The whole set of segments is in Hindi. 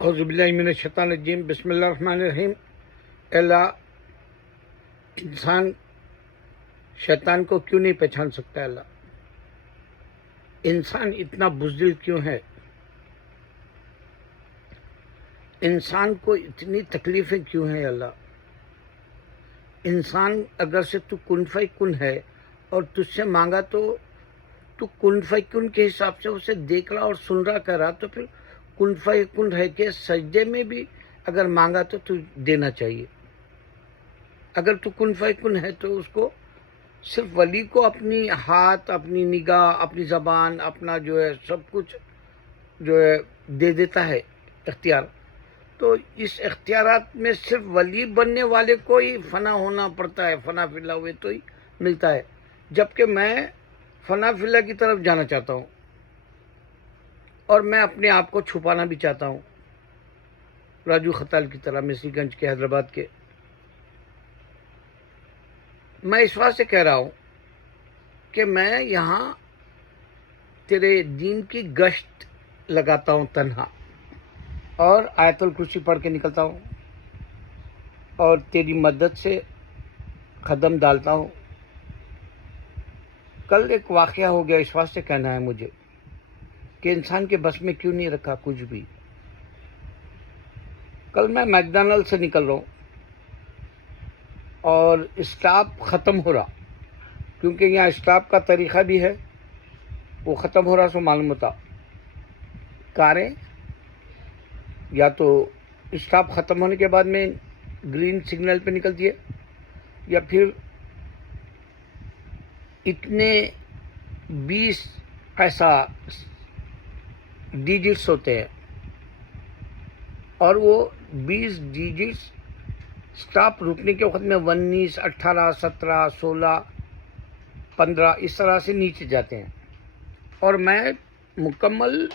औज़ुबिल्लाहिमिनश्शैतानिर्रजीम बिस्मिल्लाहिर्रहमानिर्रहीम। अल्लाह इंसान शैतान को क्यों नहीं पहचान सकता? अल्लाह इंसान इतना बुज़दिल क्यों है? इंसान को इतनी तकलीफ़ें क्यों हैं? अल्लाह इंसान अगर से तू कुन फयकुन है और तुझसे मांगा तो तू कुन फयकुन के हिसाब से उसे देख रहा और सुन रहा कर रहा, तो फिर कुन फयकुन रह के सजदे में भी अगर मांगा तो तू देना चाहिए। अगर तू कुन फयकुन है तो उसको सिर्फ वली को अपनी हाथ, अपनी निगाह, अपनी ज़बान, अपना जो है सब कुछ जो है दे देता है इख्तियार। तो इस इख्तियारात में सिर्फ वली बनने वाले को ही फना होना पड़ता है, फना फिल्ला हुए तो ही मिलता है। जबकि मैं फना फिल्ला की तरफ जाना चाहता हूँ और मैं अपने आप को छुपाना भी चाहता हूँ, राजू खताल की तरह, मिसीगंज के, हैदराबाद के। मैं इस बात से कह रहा हूँ कि मैं यहाँ तेरे दीन की गश्त लगाता हूँ तन्हा, और आयतुल कुर्सी पढ़ के निकलता हूँ और तेरी मदद से कदम डालता हूँ। कल एक वाक़या हो गया, इस बात से कहना है मुझे कि इंसान के बस में क्यों नहीं रखा कुछ भी। कल मैं मैकडॉनल्ड से निकल रहा हूँ और स्टाफ ख़त्म हो रहा, क्योंकि यहाँ स्टाफ का तरीक़ा भी है, वो ख़त्म हो रहा। सो मालूम होता कारें या तो स्टाफ ख़त्म होने के बाद में ग्रीन सिग्नल पे निकलती है, या फिर इतने 20 ऐसा डिजिट्स होते हैं और वो 20 डिजिट्स स्टाफ रुकने के वक्त में 19, 18, 17, 16, 15 इस तरह से नीचे जाते हैं। और मैं मुकम्मल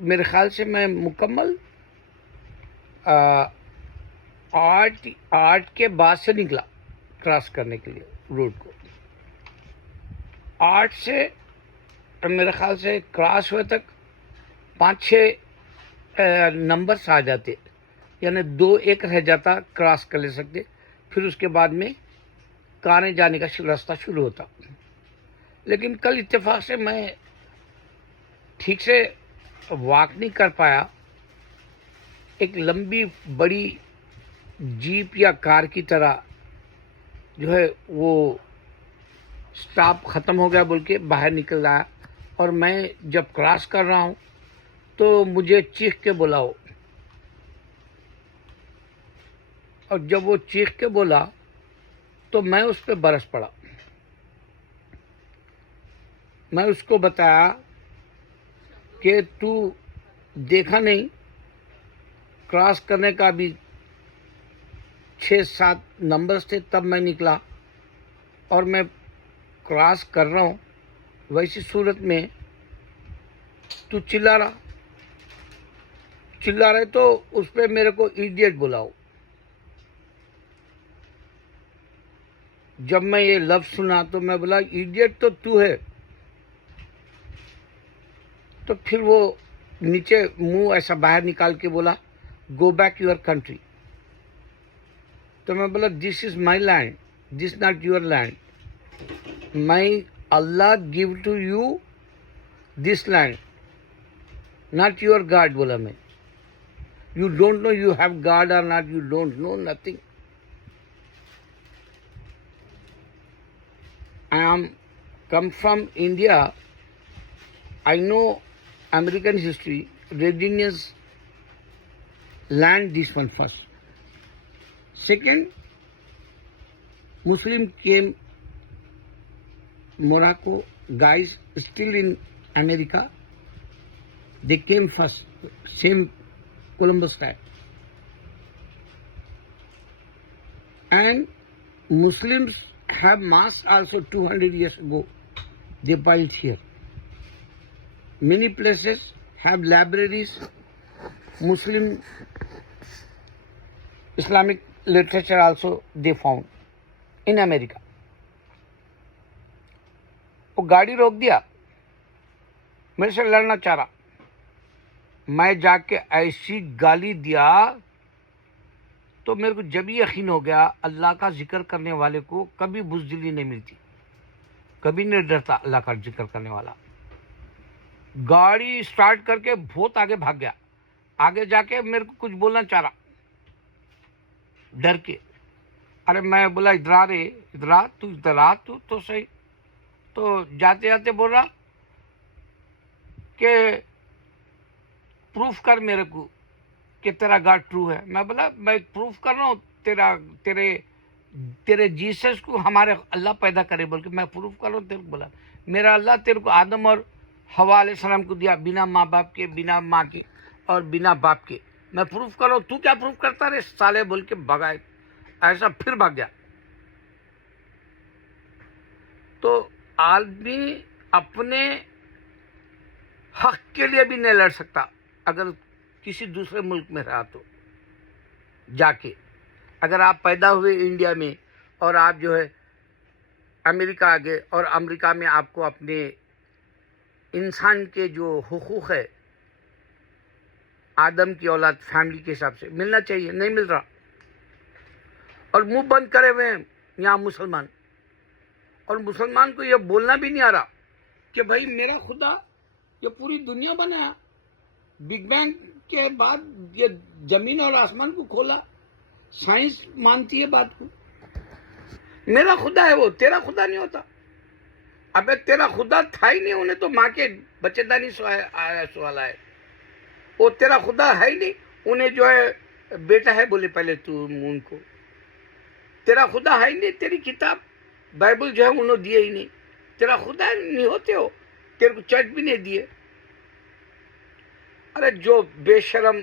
मेरे ख्याल से मैं मुकम्मल 8 के बाद से निकला क्रॉस करने के लिए रोड को। 8 से मेरे ख्याल से क्रॉस हुए तक 5-6 नंबर्स आ जाते, यानी 2-1 रह जाता, क्रॉस कर ले सकते। फिर उसके बाद में कारें जाने का रास्ता शुरू होता। लेकिन कल इत्तेफाक से मैं ठीक से वॉक नहीं कर पाया। एक लंबी बड़ी जीप या कार की तरह जो है वो स्टॉप ख़त्म हो गया बोल के बाहर निकल रहा, और मैं जब क्रॉस कर रहा हूँ तो मुझे चीख के बुलाओ, और जब वो चीख के बोला तो मैं उस पर बरस पड़ा। मैं उसको बताया कि तू देखा नहीं, क्रॉस करने का भी 6-7 नंबर्स थे, तब मैं निकला और मैं क्रॉस कर रहा हूँ। वैसी सूरत में तू चिल्ला रहे तो उस पर मेरे को इडियट बुलाओ। जब मैं ये लफ्ज़ सुना तो मैं बोला इडियट तो तू है। तो फिर वो नीचे मुंह ऐसा बाहर निकाल के बोला गो बैक योर कंट्री। तो मैं बोला this is my land, this not your land. My अल्लाह give to you this land, not your god, बोला मैं। You don't know you have god और not, you don't know nothing. I am come from India. I know American history. Red Indians land this one first. Second, Muslim came Morocco guys still in America. They came first, same Columbus time. And Muslims have mosques also 200 years ago. They built here. Many places have libraries. Muslim Islamic literature also they found in America. वो गाड़ी रोक दिया मेरे से लड़ना चाह रहा, मैं जाके ऐसी गाली दिया तो मेरे को जब ही यकीन हो गया अल्लाह का जिक्र करने वाले को कभी बुज़दिली नहीं मिलती, कभी नहीं डरता अल्लाह का जिक्र करने वाला। गाड़ी स्टार्ट करके बहुत आगे भाग गया, आगे जाके मेरे को कुछ बोलना चाह रहा डर के। अरे मैं बोला इधर आ रे, इधर आ, तू इधर आ, तू तो सही। तो जाते जाते बोल रहा कि प्रूफ कर मेरे को कि तेरा गॉड ट्रू है। मैं बोला मैं प्रूफ कर रहा हूँ तेरे जीसस को हमारे अल्लाह पैदा करे बोल के मैं प्रूफ कर रहा हूँ तेरे को। बोला मेरा अल्लाह तेरे को आदम और हवा अलैहिस्सलाम को दिया, बिना माँ बाप के, बिना माँ के और बिना बाप के। मैं प्रूफ कर रहा हूँ, तू क्या प्रूफ करता रे साले बोल के भगाए। ऐसा फिर भाग गया। तो आदमी अपने हक के लिए भी नहीं लड़ सकता अगर किसी दूसरे मुल्क में रहा तो जाके। अगर आप पैदा हुए इंडिया में और आप जो है अमेरिका आ गए और अमेरिका में आपको अपने इंसान के जो हुकूक है आदम की औलाद फैमिली के हिसाब से मिलना चाहिए, नहीं मिल रहा। और मुंह बंद करे हुए हैं यहाँ मुसलमान, और मुसलमान को यह बोलना भी नहीं आ रहा कि भाई मेरा खुदा ये पूरी दुनिया बनाया, बिग बैंग के बाद ये जमीन और आसमान को खोला, साइंस मानती है बात को। मेरा खुदा है वो, तेरा खुदा नहीं होता। अबे तेरा खुदा था ही नहीं, उन्हें तो माँ के बच्चेदानी सवाल है। वो तेरा खुदा है ही नहीं, उन्हें जो है बेटा है बोले पहले तू उनको। तेरा खुदा है ही नहीं, तेरी किताब बाइबल जो है उन्होंने दिए ही नहीं। तेरा खुदा नहीं होते हो, तेरे को चर्च भी नहीं दिए। अरे जो बेशरम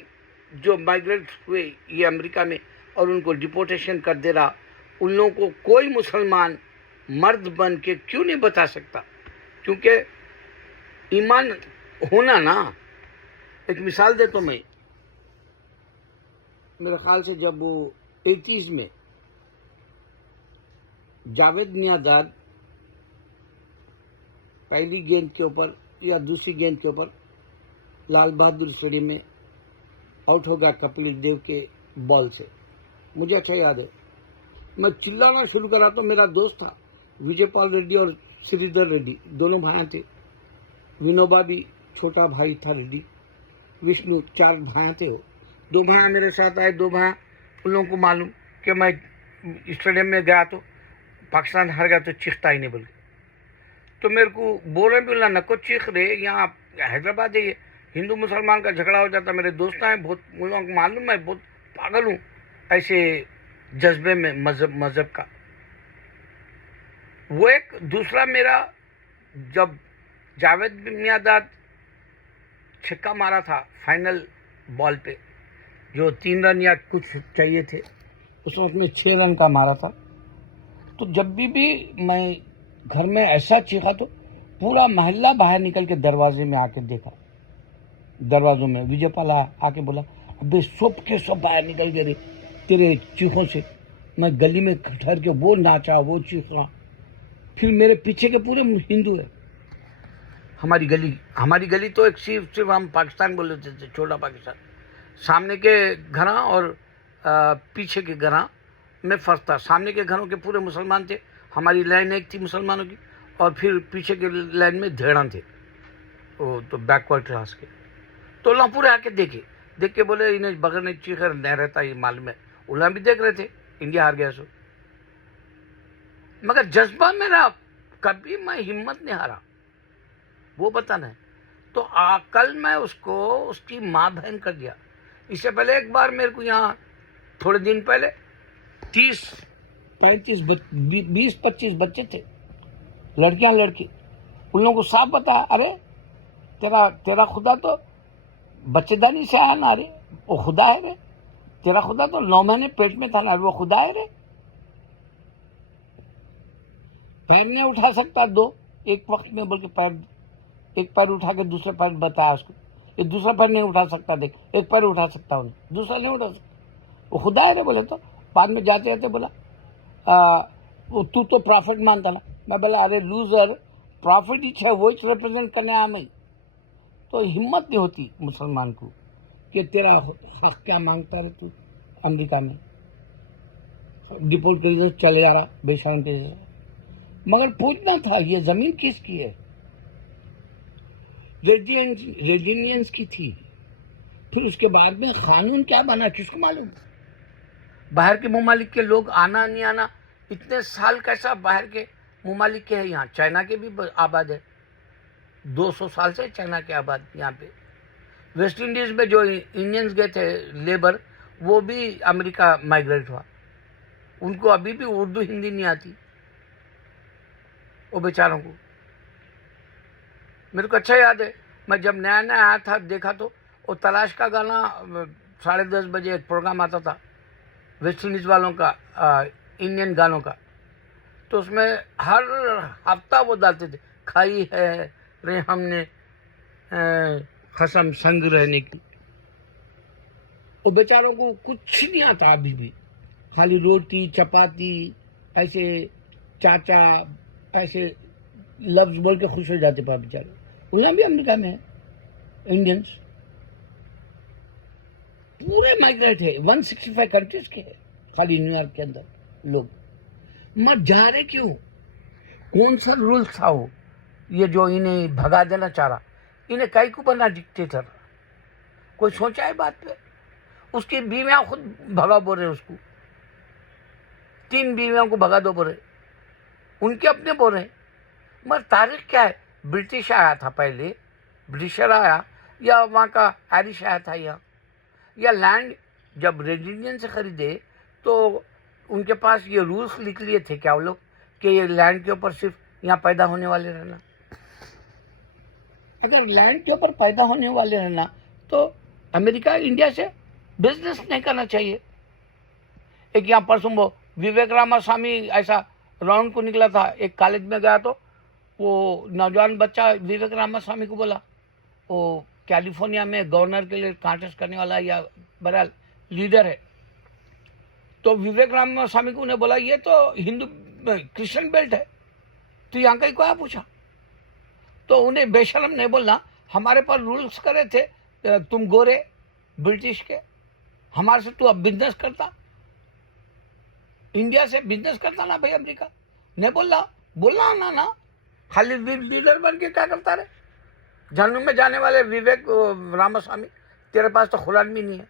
जो माइग्रेंट हुए ये अमेरिका में और उनको डिपोर्टेशन कर दे रहा, उन लोगों को कोई मुसलमान मर्द बन के क्यों नहीं बता सकता? क्योंकि ईमान होना ना। एक मिसाल दे तो मैं, मेरे ख्याल से जब वो 80s में जावेद मियांदाद पहली गेंद के ऊपर या दूसरी गेंद के ऊपर लाल बहादुर स्टेडियम में आउट हो गया कपिल देव के बॉल से, मुझे अच्छा याद है। मैं चिल्लाना शुरू करा तो मेरा दोस्त था विजयपाल रेड्डी और श्रीधर रेड्डी, दोनों भाई थे। विनोबा भी छोटा भाई था रेड्डी, विष्णु, 4 भाई थे। वो 2 भाई मेरे साथ आए, 2 भाई उन लोगों को मालूम कि मैं स्टेडियम में गया तो पाकिस्तान हार गया तो चीखता ही नहीं बोल। तो मेरे को बोल रहे बोलना नको चीख रहे, यहाँ हैदराबाद है, हिंदू मुसलमान का झगड़ा हो जाता। मेरे दोस्त हैं बहुत, उन लोगों को मालूम मैं बहुत पागल हूँ ऐसे जज्बे में मजहब का। वो एक दूसरा मेरा, जब जावेद मियांदाद छक्का मारा था फाइनल बॉल पे, जो 3 रन या कुछ चाहिए थे, उस वक्त में 6 रन का मारा था। तो जब भी मैं घर में ऐसा चीखा तो पूरा मोहल्ला बाहर निकल के दरवाजे में आके देखा। दरवाजों में विजयपाल आके बोला अबे सब के सब बाहर निकल गए रे तेरे चीखों से। मैं गली में ठहर के वो नाचा, वो चीखा। फिर मेरे पीछे के पूरे हिंदू है। हमारी गली तो एक सिर्फ हम पाकिस्तान बोल रहे थे, छोटा पाकिस्तान। सामने के घर और पीछे के घर में फर्क था। सामने के घरों के पूरे मुसलमान थे, हमारी लाइन एक थी मुसलमानों की, और फिर पीछे के लाइन में धेड़ा थे, वो तो बैकवर्ड क्लास के। तो लोग पूरे आके देख के बोले इन्हें बगैर नहीं चीखर नहीं रहता, ये मालूम है। उल्ला भी देख रहे थे इंडिया हार गया सो, मगर जज्बा मेरा कभी मैं हिम्मत नहीं हारा, वो बताना है। तो कल मैं उसको उसकी माँ बहन कर दिया। इससे पहले एक बार मेरे को यहाँ थोड़े दिन पहले 20-25 बच्चे थे, लड़कियां लड़के। उन लोगों को साफ पता, अरे तेरा खुदा तो बच्चेदानी से आया ना रे, वो खुदा है रे। तेरा खुदा तो 9 महीने पेट में था ना, वो खुदा है रे। पैर नहीं उठा सकता 2 एक वक्त में, बल्कि पैर, एक पैर उठा के दूसरे पैर बताया उसको, ये दूसरा पैर नहीं उठा सकता, देख एक पैर उठा सकता हूँ, दूसरा नहीं उठा सकता, वो खुदा है रे। बोले तो बाद में जाते जाते बोला तू तो प्रॉफिट मानता ना। मैं बोला अरे लूजर, प्रॉफिट ही है, वो रिप्रेजेंट करने आया मैं। तो हिम्मत नहीं होती मुसलमान को कि तेरा हक क्या मांगता रहे तू अमेरिका में, डिपोर्ट कर चले जा रहा बेशरम के जैसा। मगर पूछना था ये जमीन किसकी है, रेजिलियंस की थी। फिर उसके बाद में कानून क्या बना किसको मालूम। बाहर के ममालिक के लोग आना नहीं आना, इतने साल कैसा बाहर के ममालिक के है। यहाँ चाइना के भी आबाद है, 200 साल से चाइना के आबाद यहाँ पे। वेस्ट इंडीज में जो इंडियंस गए थे लेबर, वो भी अमेरिका माइग्रेट हुआ। उनको अभी भी उर्दू हिंदी नहीं आती वो बेचारों को। मेरे को अच्छा याद है, मैं जब नया नया आया था देखा तो वो तलाश का गाना 10:30 बजे एक प्रोग्राम आता था वेस्ट इंडीज़ वालों का, इंडियन गानों का। तो उसमें हर हफ्ता वो डालते थे, खाई है रे हमने कसम संग रहने की। वो बेचारों को कुछ नहीं आता अभी भी, खाली रोटी चपाती ऐसे चाचा ऐसे लफ्ज बोल के खुश हो जाते पापा बेचारे। यहाँ भी अमेरिका में है इंडियंस पूरे माइग्रेट है, 165 कंट्रीज के है खाली न्यूयॉर्क के अंदर लोग। मर जा रहे क्यों, कौन सा रूल था वो ये जो इन्हें भगा देना चाह रहा। इन्हें कई को बना डिक्टेटर, कोई सोचा है बात पे। उसकी बीवियां खुद भगा बोल रहे उसको, 3 बीवियों को भगा दो बोल रहे, उनके अपने बोल रहे। मगर तारीख क्या है, ब्रिटिश आया था पहले, ब्रिटिशर आया या वहाँ का आयरिश आया था या लैंड जब रेजिलियन से खरीदे तो उनके पास ये रूल्स लिख लिए थे क्या वो लोग कि ये लैंड के ऊपर सिर्फ यहाँ पैदा होने वाले रहना। अगर लैंड के ऊपर पैदा होने वाले रहना तो अमेरिका इंडिया से बिजनेस नहीं करना चाहिए। एक यहाँ परसों वो विवेक रामास्वामी ऐसा राउंड को निकला था, एक कॉलेज में गया तो वो नौजवान बच्चा विवेक रामास्वामी को बोला, वो कैलिफोर्निया में गवर्नर के लिए कांटेस्ट करने वाला या बहरहाल लीडर है। तो विवेक रामास्वामी को उन्हें बोला ये तो हिंदू क्रिश्चियन बेल्ट है, तो यहाँ का ही क्या पूछा। तो उन्हें बेशरम नहीं बोलना, हमारे पर रूल्स करे थे तुम गोरे ब्रिटिश के, हमारे से तू अब बिजनेस करता, इंडिया से बिजनेस करता ना भाई अमेरिका। नहीं बोलना ना खाली लीडर बन के क्या करता रहे। जहन्नुम में जाने वाले विवेक रामास्वामी, तेरे पास तो खुरान भी नहीं है।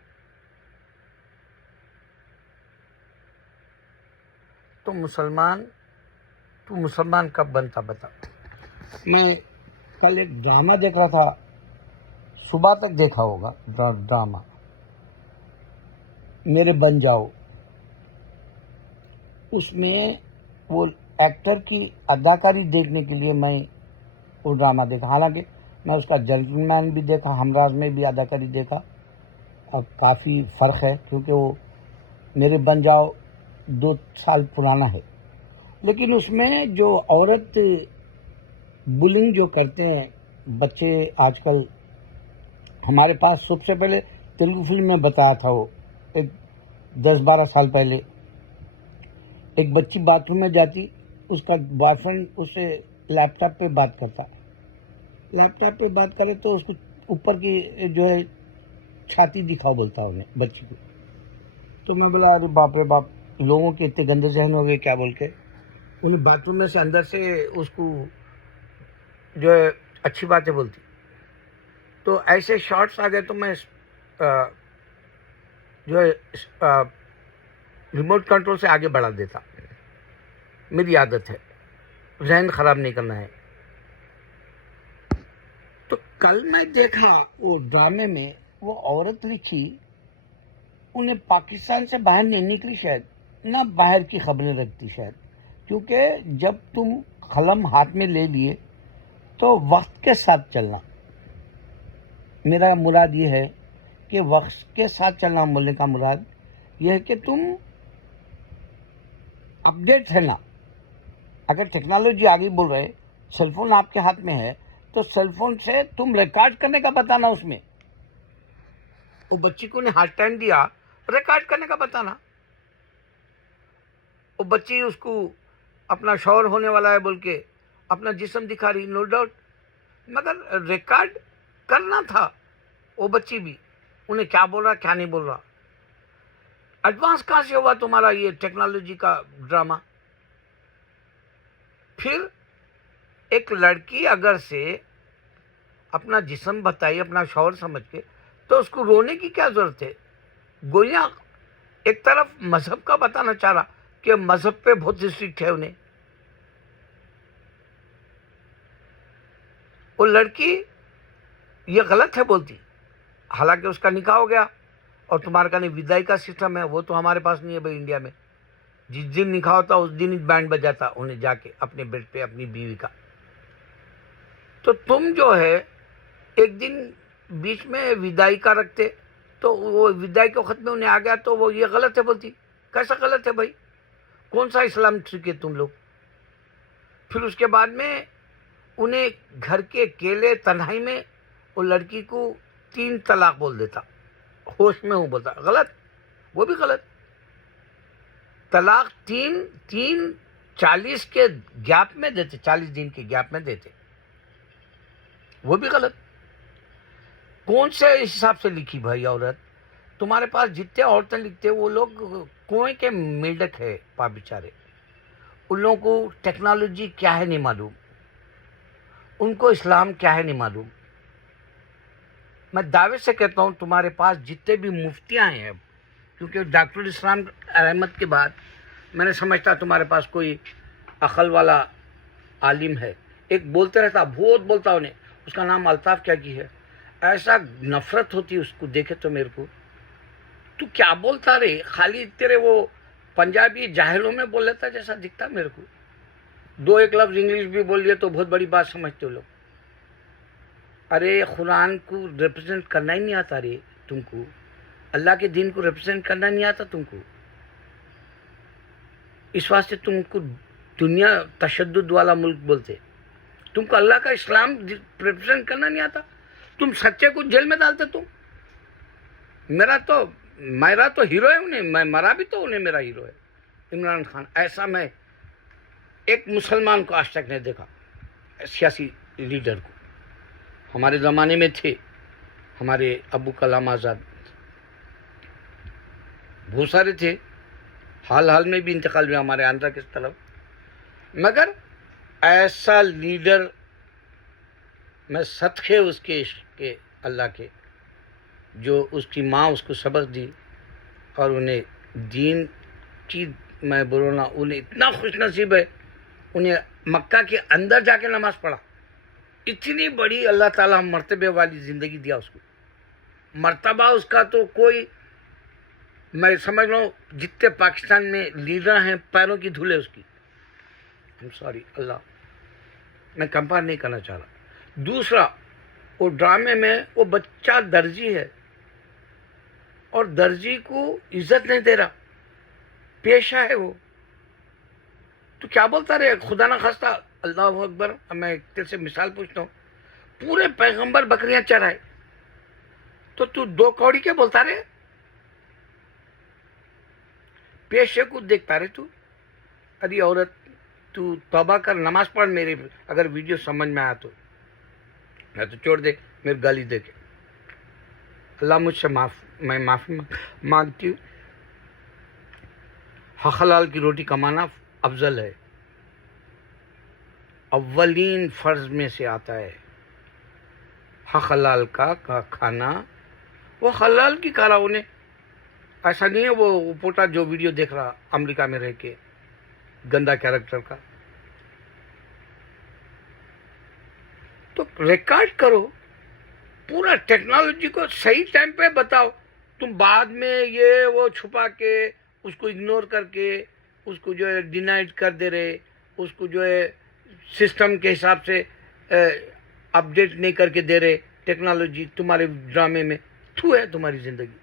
तो तू मुसलमान कब बनता बता। मैं कल एक ड्रामा देख रहा था, सुबह तक देखा होगा ड्रामा, मेरे बन जाओ। उसमें वो एक्टर की अदाकारी देखने के लिए मैं वो ड्रामा देखा। हालांकि मैं उसका जेंटलमैन भी देखा, हमराज में भी अदाकारी देखा, अब काफ़ी फ़र्क है क्योंकि वो मेरे बन जाओ 2 साल पुराना है। लेकिन उसमें जो औरत बुलिंग जो करते हैं बच्चे आजकल, हमारे पास सबसे पहले तेलुगु फिल्म में बताया था वो एक 10-12 साल पहले, एक बच्ची बाथरूम में जाती, उसका बॉयफ्रेंड उससे लैपटॉप पे बात करता, लैपटॉप पे बात करे तो उसको ऊपर की जो है छाती दिखाओ बोलता उन्हें बच्ची को। तो मैं बोला अरे बाप रे बाप, लोगों के इतने गंदे जहन हो गए क्या बोल के उन्हें बाथरूम में से अंदर से उसको जो है अच्छी बातें बोलती। तो ऐसे शॉर्ट्स आ गए तो मैं जो है रिमोट कंट्रोल से आगे बढ़ा देता। मेरी आदत है, जहन खराब नहीं करना है। तो कल मैं देखा वो ड्रामे में वो औरत लिखी, उन्हें पाकिस्तान से बाहर नहीं निकली शायद, ना बाहर की खबरें रखती शायद, क्योंकि जब तुम कलम हाथ में ले लिए तो वक्त के साथ चलना। मेरा मुराद ये है कि वक्त के साथ चलना बोलने का मुराद यह है कि तुम अपडेट रहना। अगर टेक्नोलॉजी आगे बोल रहे, सेलफोन आपके हाथ में है तो सेलफोन से तुम रिकॉर्ड करने का बताना। उसमें वो बच्ची को ने हार्ड टाइम दिया, रिकॉर्ड करने का बताना। वो बच्ची उसको अपना शौहर होने वाला है बोल के अपना जिस्म दिखा रही, नो डाउट, मगर रिकॉर्ड करना था। वो बच्ची भी, उन्हें क्या बोल रहा क्या नहीं बोल रहा। एडवांस कहाँ से हुआ तुम्हारा ये टेक्नोलॉजी का ड्रामा। फिर एक लड़की अगर से अपना जिस्म बताई अपना शौहर समझ के, तो उसको रोने की क्या जरूरत है। गोलियां एक तरफ मजहब का बताना चाह रहा कि मजहब पे बहुत स्ट्रिक्ट है उन्हें। वो लड़की ये गलत है बोलती, हालांकि उसका निकाह हो गया और तुम्हारे का नहीं विदाई का सिस्टम है, वो तो हमारे पास नहीं है भाई इंडिया में। जिस दिन निकाह होता उस दिन ही बैंड बजाता उन्हें जाके अपने बेड पे अपनी बीवी का। तो तुम जो है एक दिन बीच में विदाई का रखते, तो वो विदाई के वक्त में उन्हें आ गया तो वो ये गलत है बोलती। कैसा गलत है भाई, कौन सा इस्लाम सीखे तुम लोग। फिर उसके बाद में उन्हें घर के अकेले तन्हाई में वो लड़की को 3 तलाक बोल देता, होश में हूं बोलता, गलत, वो भी गलत। तलाक 40 के गैप में देते, 40 दिन के गैप में देते, वो भी गलत। कौन से हिसाब से लिखी भाई औरत। तुम्हारे पास जितने औरतें लिखते वो लोग कुएं के मेंढक है पा बेचारे। उन लोगों को टेक्नोलॉजी क्या है नहीं मालूम, उनको इस्लाम क्या है नहीं मालूम। मैं दावे से कहता हूं तुम्हारे पास जितने भी मुफ्तियां हैं, क्योंकि डॉक्टर इस्लाम अहमद के बाद मैंने समझता तुम्हारे पास कोई अकल वाला आलिम है। एक बोलते रहता, बहुत बोलता उन्हें, उसका नाम अल्ताफ क्या की है। ऐसा नफरत होती उसको देखे तो मेरे को, तू क्या बोलता रे, खाली तेरे वो पंजाबी जाहिलों में बोल लेता जैसा दिखता मेरे को। 2-1 लफ्ज इंग्लिश भी बोल लिए तो बहुत बड़ी बात समझते हो लोग। अरे कुरान को रिप्रेजेंट करना ही नहीं आता रे तुमको, अल्लाह के दीन को रिप्रेजेंट करना नहीं आता तुमको। इस वास्ते तुमको दुनिया तशद्दुद वाला मुल्क बोलते। तुमको अल्लाह का इस्लाम रिप्रेजेंट करना नहीं आता, तुम सच्चे को जेल में डालते। तुम मेरा तो हीरो है उन्हें, मैं मरा भी तो उन्हें मेरा हीरो है इमरान खान। ऐसा मैं एक मुसलमान को आज तक नहीं देखा, सियासी लीडर को। हमारे ज़माने में थे हमारे अबू कलाम आज़ाद, बहुत सारे थे, हाल में भी इंतकाल हुआ हमारे आंध्रा की तरफ। मगर ऐसा लीडर मैं सदक़े उसके इश्क़ के अल्लाह के, जो उसकी माँ उसको सबक दी और उन्हें दीन की, मैं बोलूँ ना, उन्हें इतना खुश नसीब है, उन्हें मक्का के अंदर जाके नमाज़ पढ़ा। इतनी बड़ी अल्लाह ताला मर्तबे वाली ज़िंदगी दिया उसको। मर्तबा उसका तो कोई, मैं समझ रहा हूँ जितने पाकिस्तान में लीडर हैं पैरों की धूल है उसकी। I'm sorry अल्लाह, मैं कंपेयर नहीं करना चाह रहा। दूसरा, वो ड्रामे में वो बच्चा दर्जी है और दर्जी को इज्जत नहीं दे रहा, पेशा है वो। तो क्या बोलता रहे, खुदा ना खास्ता, अल्लाह अकबर, मैं तेरे से मिसाल पूछता हूँ, पूरे पैगंबर बकरियां चराए तो तू 2 कौड़ी के बोलता रहे, पेशे को देखता रहे तू। अरे औरत, तू तौबा कर, नमाज पढ़ मेरे, अगर वीडियो समझ में आया तो, मैं तो छोड़ दे मेरी गाली दे के। अल्लाह मुझसे मैं माफ़ी मांगती हूँ। हक हलाल की रोटी कमाना अफजल है, अव्वलीन फ़र्ज में से आता है। हक हलाल का खाना, वो हलाल की खा रहा उन्हें, ऐसा नहीं है वो पोटा जो वीडियो देख रहा अमेरिका में रह के गंदा कैरेक्टर का। तो रिकॉर्ड करो, पूरा टेक्नोलॉजी को सही टाइम पे बताओ। तुम बाद में ये वो छुपा के, उसको इग्नोर करके, उसको जो है डिनाइड कर दे रहे, उसको जो है सिस्टम के हिसाब से अपडेट नहीं करके दे रहे। टेक्नोलॉजी तुम्हारे ड्रामे में थू है तुम्हारी ज़िंदगी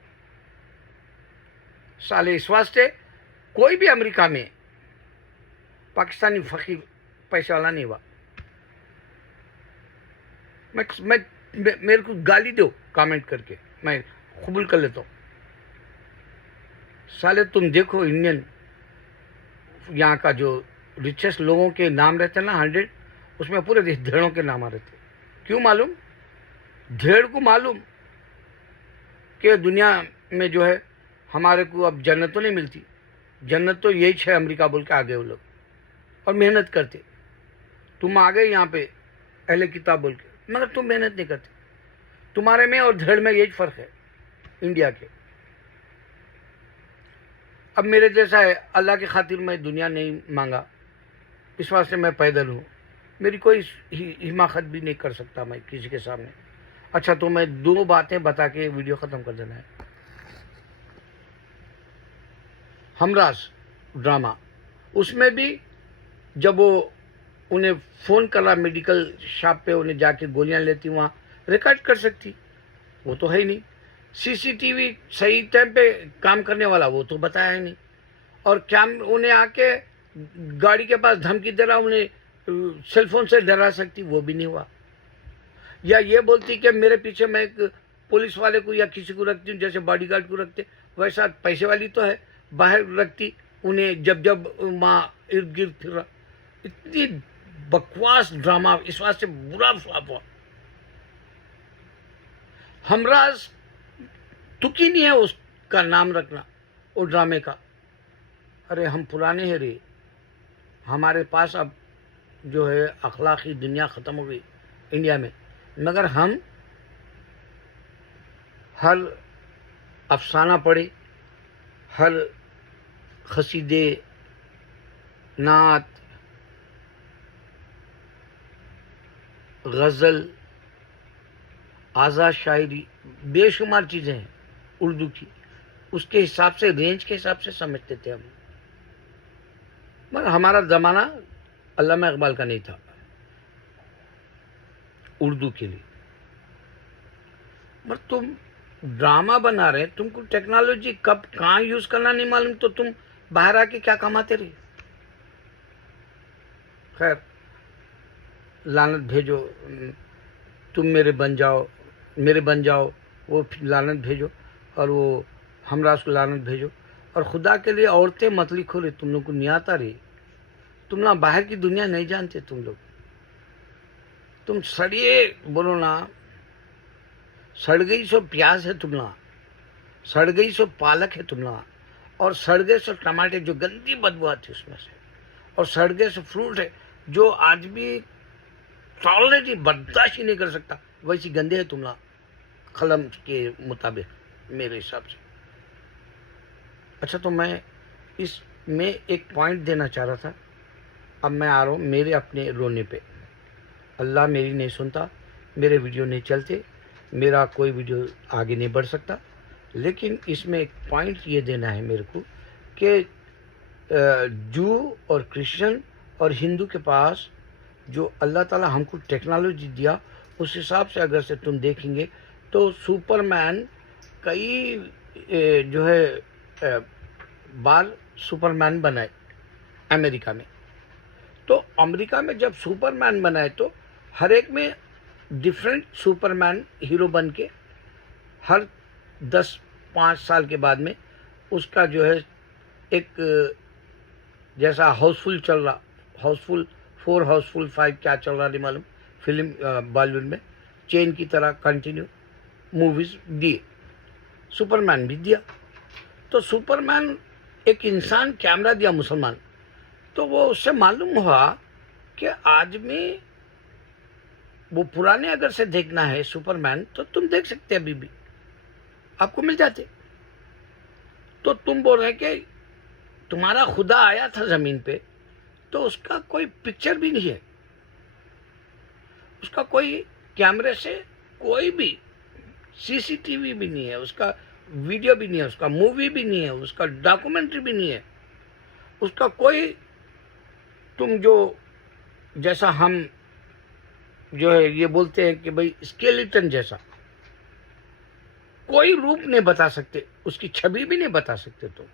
साले। इस वास्ते कोई भी अमेरिका में पाकिस्तानी फ़कीर पैसा वाला नहीं हुआ। मेरे को गाली दो कमेंट करके, मैं कबूल कर लेता हूँ। साले तुम देखो इंडियन, यहाँ का जो रिचेस्ट लोगों के नाम रहते हैं ना 100, उसमें पूरे देशों के नाम आ रहे थे। क्यों मालूम? धेड़ को मालूम कि दुनिया में जो है हमारे को अब जन्नत तो नहीं मिलती, जन्नत तो यही है अमेरिका बोल के आ गए वो लोग, और मेहनत करते। तुम आ गए यहाँ पे अहले किताब बोल के, मगर तुम मेहनत नहीं करते। तुम्हारे में और धेड़ में यही फ़र्क है इंडिया के। अब मेरे जैसा है, अल्लाह की खातिर मैं दुनिया नहीं मांगा, इस वास्ते मैं पैदल हूँ, मेरी कोई हिमाकत भी नहीं कर सकता मैं किसी के सामने। अच्छा, तो मैं 2 बातें बता के वीडियो ख़त्म कर देना है। हमराज ड्रामा, उसमें भी जब वो उन्हें फ़ोन करा मेडिकल शॉप पे, उन्हें जाके गोलियां लेती, वहाँ रिकॉर्ड कर सकती, वो तो है ही नहीं। सीसीटीवी सही टाइम पे काम करने वाला, वो तो बताया ही नहीं। और क्या उन्हें आके गाड़ी के पास धमकी दे रहा, उन्हें सेलफोन से डरा सकती, वो भी नहीं हुआ। या ये बोलती कि मेरे पीछे मैं एक पुलिस वाले को या किसी को रखती हूँ, जैसे बॉडीगार्ड को रखते, वैसा पैसे वाली तो है, बाहर रखती उन्हें जब जब माँ इर्द गिर्द फिर रहा। इतनी बकवास ड्रामा, इस बात से बुरा फ्लॉप हुआ। हमराज तुकी नहीं है उसका नाम रखना वो ड्रामे का। अरे हम पुराने हैं रे, हमारे पास अब जो है अखलाकी दुनिया ख़त्म हो गई इंडिया में, मगर हम हर अफसाना पढ़े, हर खसीदे, नात, गज़ल, आज़ाद शायरी, बेशुमार चीज़ें हैं उर्दू की, उसके हिसाब से, रेंज के हिसाब से समझते थे हम। मगर हमारा ज़माना अल्लामा इकबाल का नहीं था उर्दू के लिए। मगर तुम ड्रामा बना रहे, तुमको टेक्नोलॉजी कब कहाँ यूज़ करना नहीं मालूम, तो तुम बाहर आके क्या कमाते रहे। खैर, लानत भेजो, तुम मेरे बन जाओ, वो लानत भेजो, और वो हमराज को लानत भेजो। और खुदा के लिए औरतें मत लिखो रे, तुम लोग को नहीं आता रे, तुम ना बाहर की दुनिया नहीं जानते तुम लोग। तुम सड़िए बोलो ना, सड़ गई सो प्याज है तुमला, सड़ गई सो पालक है तुमला, और सड़ गए सो टमाटे जो गंदी बदबू आती उसमें से, और सड़ गए सो फ्रूट है जो आदमी टॉलरेट बर्दाश्त ही नहीं कर सकता, वैसी गंदे है तुमला कलम के मुताबिक मेरे हिसाब से। अच्छा, तो मैं इसमें एक पॉइंट देना चाह रहा था, अब मैं आ रहा हूँ मेरे अपने रोने पे। अल्लाह मेरी नहीं सुनता, मेरे वीडियो नहीं चलते, मेरा कोई वीडियो आगे नहीं बढ़ सकता, लेकिन इसमें एक पॉइंट ये देना है मेरे को कि जू और क्रिश्चियन और हिंदू के पास जो अल्लाह ताला हमको टेक्नोलॉजी दिया, उस हिसाब से अगर से तुम देखेंगे तो सुपरमैन कई जो है बार सुपरमैन बनाए अमेरिका में। तो अमेरिका में जब सुपरमैन बनाए तो हर एक में डिफरेंट सुपरमैन हीरो बन के हर 10-5 साल के बाद में उसका जो है एक जैसा हाउसफुल चल रहा, हाउसफुल 4, हाउसफुल 5 क्या चल रहा नहीं मालूम, फिल्म बॉलीवुड में चेन की तरह कंटिन्यू मूवीज़ दिए, सुपरमैन भी दिया। तो सुपरमैन एक इंसान कैमरा दिया मुसलमान, तो वो उससे मालूम हुआ कि आदमी वो पुराने अगर से देखना है सुपरमैन तो तुम देख सकते अभी भी, आपको मिल जाते। तो तुम बोल रहे कि तुम्हारा खुदा आया था ज़मीन पे, तो उसका कोई पिक्चर भी नहीं है, उसका कोई कैमरे से कोई भी सीसीटीवी भी नहीं है, उसका वीडियो भी नहीं है, उसका मूवी भी नहीं है, उसका डॉक्यूमेंट्री भी नहीं है, उसका कोई तुम जो जैसा हम जो है ये बोलते हैं कि भाई स्केलेटन जैसा कोई रूप नहीं बता सकते, उसकी छवि भी नहीं बता सकते। तो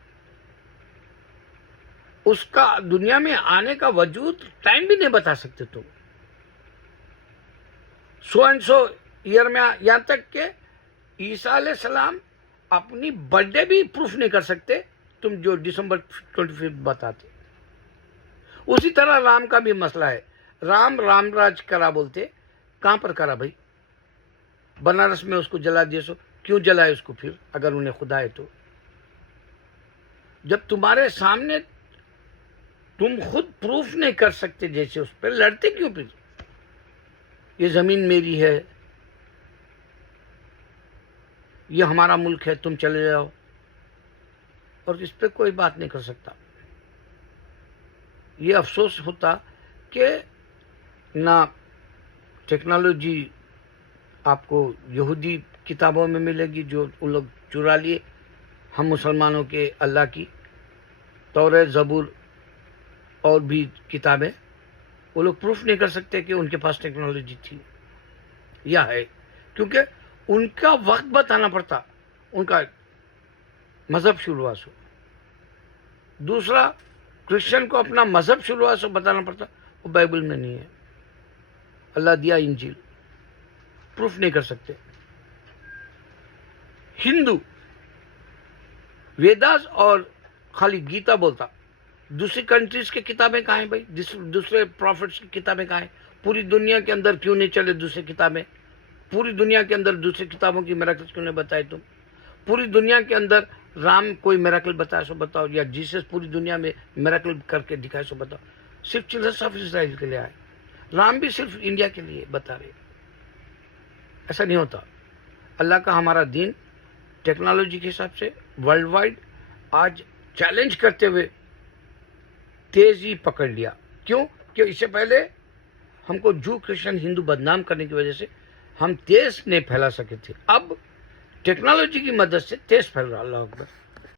उसका दुनिया में आने का वजूद टाइम भी नहीं बता सकते तुम। सो एंड सो ईयर में, यहां तक के ईसा अलैहिस्सलाम अपनी बर्थडे भी प्रूफ नहीं कर सकते तुम जो दिसंबर 25 बताते। उसी तरह राम का भी मसला है, राम राज करा बोलते, कहां पर करा भाई? बनारस में उसको जला दिया, सो क्यों जलाए उसको फिर, अगर उन्हें खुदा है तो? जब तुम्हारे सामने तुम खुद प्रूफ नहीं कर सकते जैसे, उस पर लड़ते क्यों फिर? ये जमीन मेरी है, ये हमारा मुल्क है, तुम चले जाओ, और इस पे कोई बात नहीं कर सकता। ये अफसोस होता कि ना टेक्नोलॉजी आपको यहूदी किताबों में मिलेगी जो उन लोग चुरा लिए, हम मुसलमानों के अल्लाह की तौरात, ज़बूर और भी किताबें, वो लोग प्रूफ नहीं कर सकते कि उनके पास टेक्नोलॉजी थी या है, क्योंकि उनका वक्त बताना पड़ता, उनका मज़हब शुरुआत हो। दूसरा, क्रिश्चियन को अपना मज़हब शुरुआत से बताना पड़ता, वो बाइबल में नहीं है। अल्लाह दिया इंजील, प्रूफ नहीं कर सकते। हिंदू वेदास और खाली गीता बोलता, दूसरी कंट्रीज की किताबें कहाँ हैं भाई? दूसरे प्रॉफिट्स की किताबें कहाँ हैं? पूरी दुनिया के अंदर क्यों नहीं चले दूसरी किताबें? पूरी दुनिया के अंदर दूसरी किताबों की मिरेकल क्यों नहीं बताए तुम? पूरी दुनिया के अंदर राम कोई मिरेकल बताए सो बताओ, या जीसस पूरी दुनिया में मिरेकल करके दिखाए सो बताओ। सिर्फ चिल्ड्रंस ऑफ इजराइल के लिए आए, राम भी सिर्फ इंडिया के लिए बता रहे। ऐसा नहीं होता। अल्लाह का हमारा दीन टेक्नोलॉजी के हिसाब से वर्ल्ड वाइड आज चैलेंज करते हुए तेजी पकड़ लिया। क्यों? कि इससे पहले हमको जू, क्रिश्चियन, हिंदू बदनाम करने की वजह से हम तेज नहीं फैला सके थे। अब टेक्नोलॉजी की मदद से तेज फैल रहा। अल्लाह अकबर।